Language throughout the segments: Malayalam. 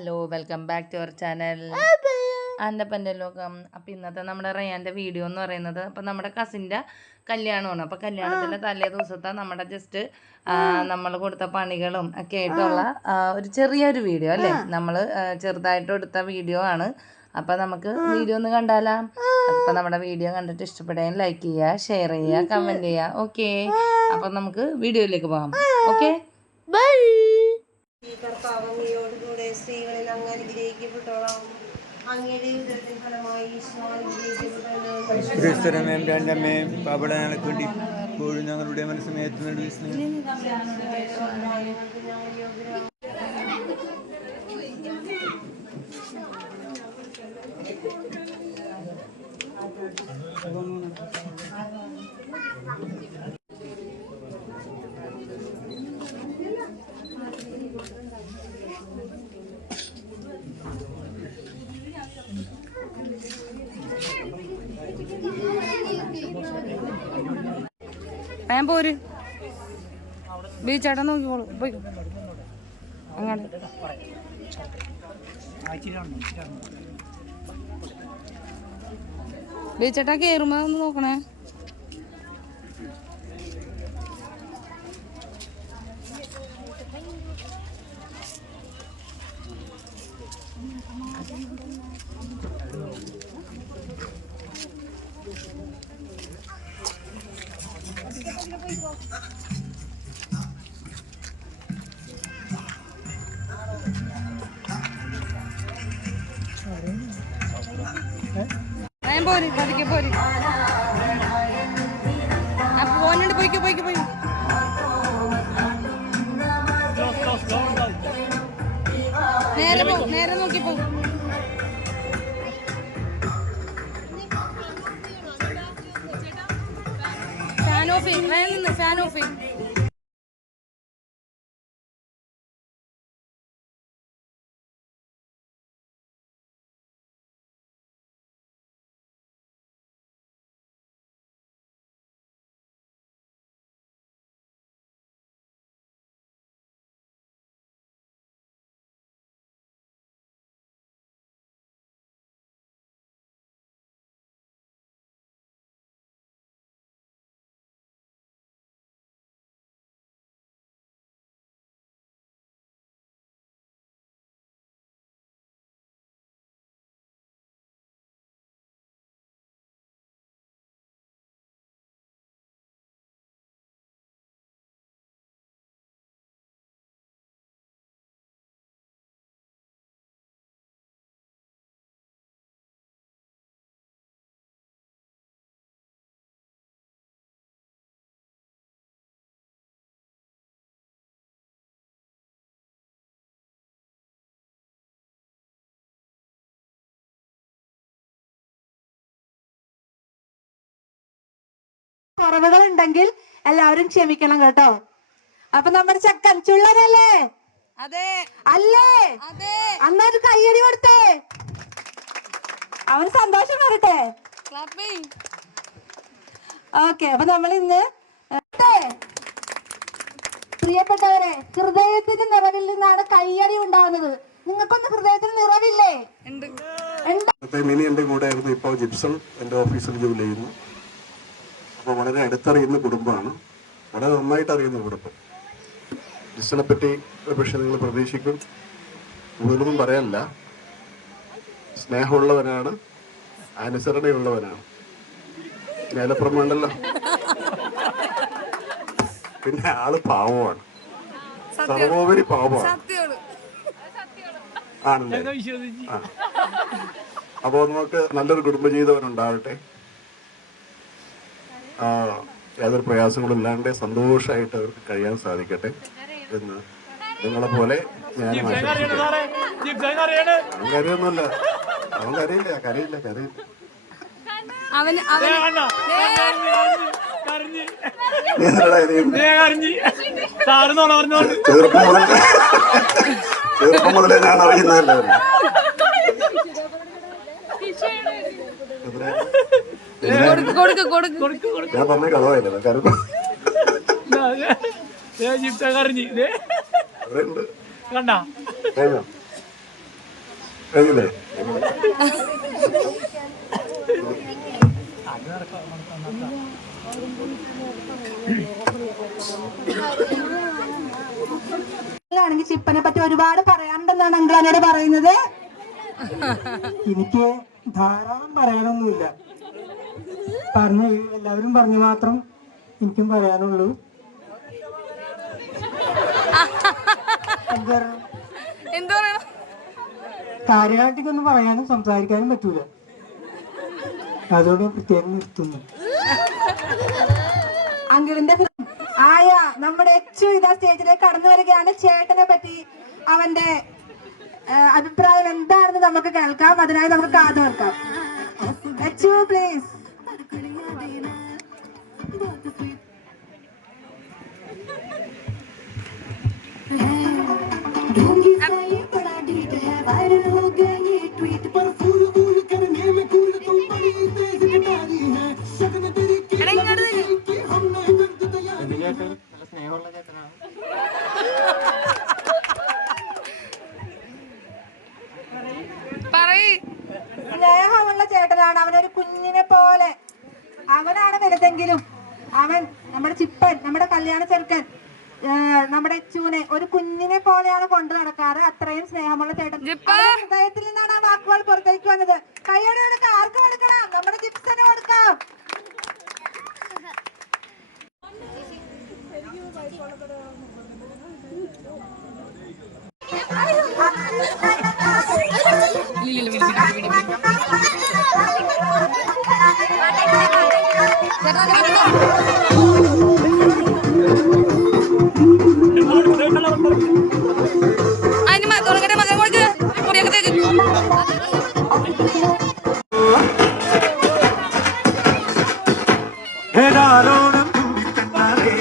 Hello welcome back to our channel. ആന്റപ്പന്റെ ലോകം. അപ്പം ഇന്നത്തെ നമ്മുടെ റയാന്റെ വീഡിയോ എന്ന് പറയുന്നത് അപ്പം നമ്മുടെ കസിന്റെ കല്യാണമാണ്. അപ്പം കല്യാണത്തിന്റെ തലേ ദിവസത്തെ നമ്മുടെ ജസ്റ്റ് നമ്മൾ കൊടുത്ത പണികളും ഒക്കെ ആയിട്ടുള്ള ഒരു ചെറിയൊരു വീഡിയോ അല്ലേ? നമ്മൾ ചെറുതായിട്ട് എടുത്ത വീഡിയോ ആണ്. അപ്പം നമുക്ക് വീഡിയോ ഒന്ന് കണ്ടാലാ? അപ്പം നമ്മുടെ വീഡിയോ കണ്ടിട്ട് ഇഷ്ടപ്പെടുകയും ലൈക്ക് ചെയ്യുക ഷെയർ ചെയ്യുക കമന്റ് ചെയ്യുക ഓക്കെ അപ്പം നമുക്ക് വീഡിയോയിലേക്ക് പോകാം. ഓക്കെ ഈ കർത്താവ് അങ്ങയോടുകൂടെ സ്ത്രീകളിൽ അങ്ങ് അനുഗ്രഹിക്കപ്പെട്ടോളാം. അങ്ങയുടെ ഫലമായി ഈശോ വേണ്ടി ഇപ്പോഴും ഞങ്ങളുടെ മനസ്സമയത്ത് പോര് ബീച്ചേട്ടൻ നോക്കിക്കോളൂ. പോയി. അങ്ങനെ. ബീച്ചേട്ടാ കേറുമ്പോ നോക്കണേ. പോയിക്കോ പോയിക്കോ പോയി നേരെ പോ നേരെ നോക്കി പോ ഫാൻ ഓഫ് ഫാൻ ഓഫ് കുറവുകൾ ഉണ്ടെങ്കിൽ എല്ലാവരും ക്ഷമിക്കണം കേട്ടോ. അപ്പൊ നമ്മുടെ ചക്കൻ ചുള്ളനല്ലേ? അതെ. അല്ലേ? അതെ. അന്നൊരു കയ്യടി കൊടുത്തേ. അവന് സന്തോഷം വരട്ടെ. ക്ലാപ്പിംഗ് ഓക്കെ അപ്പൊ നമ്മൾ ഇന്ന് പ്രിയപ്പെട്ടവരെ ഹൃദയത്തിന്റെ നിറവിൽ നിന്നാണ് കയ്യടി ഉണ്ടാകുന്നത് നിങ്ങൾക്കൊന്ന് ഹൃദയത്തിന് നിറവില്ലേ? ഉണ്ട്. ഉണ്ട്. മിനി എന്റെ കൂടെ ആയിരുന്നു ഇപ്പോൾ ജിപ്സം എന്റെ ഓഫീസിൽ ജോലി ചെയ്യുന്നു. അപ്പോൾ വളരെ അടുത്തറിയുന്ന കുടുംബമാണ്. വളരെ നന്നായിട്ട് അറിയുന്ന കുടുംബം. ജിപ്സിനെ പറ്റി പക്ഷെ നിങ്ങൾ പ്രതീക്ഷിക്കും. കൂടുതലൊന്നും പറയാനില്ല സ്നേഹമുള്ളവനാണ്. അനുസരണയുള്ളവനാണ്. മേലപ്പുറം വേണ്ടല്ലോ പിന്നെ ആൾ പാവമാണ്. സർവോപരി പാവമാണ്. ആണല്ലേ? ആ. അപ്പോൾ നമുക്ക് നല്ലൊരു കുടുംബജീവിതം ഉണ്ടാവട്ടെ യാതൊരു പ്രയാസങ്ങളും ഇല്ലാണ്ട് സന്തോഷമായിട്ട് അവർക്ക് കഴിയാൻ സാധിക്കട്ടെ എന്ന് നിങ്ങളെ പോലെ ഞാൻ കരയൊന്നുമല്ല. അവൻ കരയില്ല കരയില്ല കരയില്ല. അവന് ചെറുപ്പം മുതലേ ഞാൻ അറിയുന്നതല്ലേ ഞാൻ പറഞ്ഞ കാരണം കണ്ട? കഴിഞ്ഞില്ലേ? ചിപ്പനെ പറ്റി ഒരുപാട് പറയാനുണ്ടെന്നാണ് അങ്കിൾ എന്നോട് പറയുന്നത്. എനിക്ക് ധാരാളം പറയാനൊന്നുമില്ല. പറഞ്ഞു എല്ലാവരും പറഞ്ഞു മാത്രം എനിക്കും പറയാനുള്ളൂ. എന്താ കാര്യമായിട്ടൊന്നും പറയാനും സംസാരിക്കാനും പറ്റൂല. അതോടെ പ്രത്യേകം നിർത്തുന്നു. അങ്കിളിന്റെ ആയ നമ്മുടെ എച്ചു ഇതാ സ്റ്റേജിലേക്ക് കടന്നു വരികയാണ് ചേട്ടനെ പറ്റി. അവന്റെ അഭിപ്രായം എന്താണെന്ന് നമുക്ക് കേൾക്കാം അതിനായി നമുക്ക് കാതു വെക്കാം എച്ചു പ്ലീസ് അവനാണ് അവൻ നമ്മുടെ ചിപ്പൻ നമ്മുടെ കല്യാണ ചെറുക്കൻ നമ്മുടെ ചൂനെ ഒരു കുഞ്ഞിനെ പോലെയാണ് കൊണ്ടു നടക്കാറ്. അത്രയും സ്നേഹമുള്ള ചേട്ടൻ. ഹൃദയത്തിൽ നിന്നാണ് ആ വാക്കുകൾ പുറത്തേക്ക് വന്നത്. കൈയോടെ കൊടുക്കാം ആർക്ക് കൊടുക്കണം? നമ്മുടെ ജിപ്സന് കൊടുക്കാം. അതിന് ഏതാലോണം തുമ്പിക്കണ്ണാലേ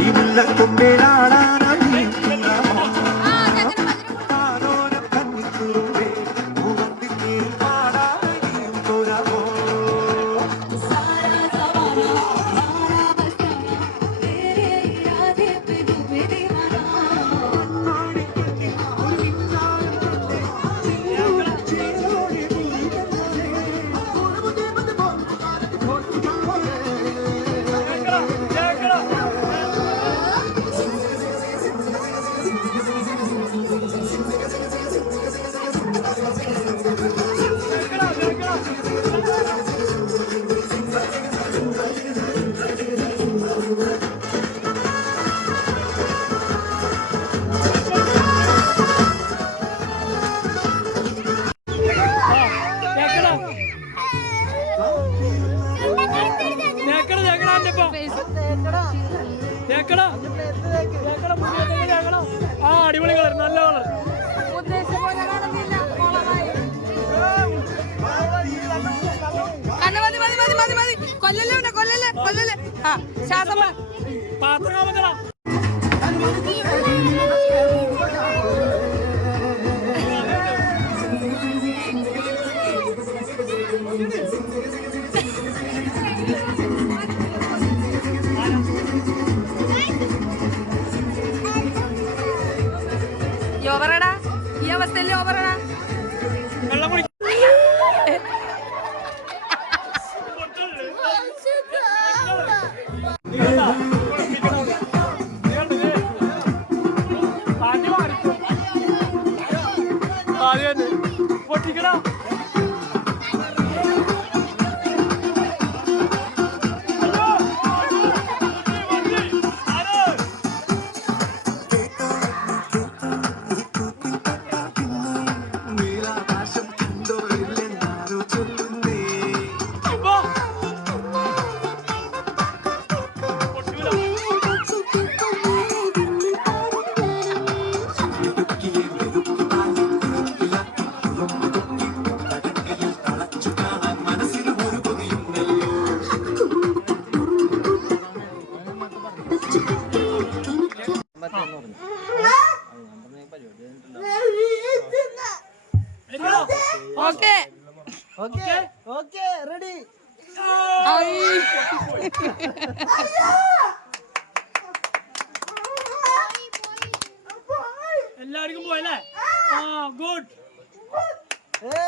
ഈ മുല്ലക്കൊമ്പേലാടാനായി ആ അടിപൊളി കളർ നല്ല കളർ. കൊല്ലല്ലേ കൊല്ലല്ലേ കൊല്ലല്ലേ? ആ ശ്വാസം. പാത്രം Bye. Okay. Okay okay. Ready. എല്ലാവർക്കും പോയല്ലേ ആ ഗുഡ് ഏ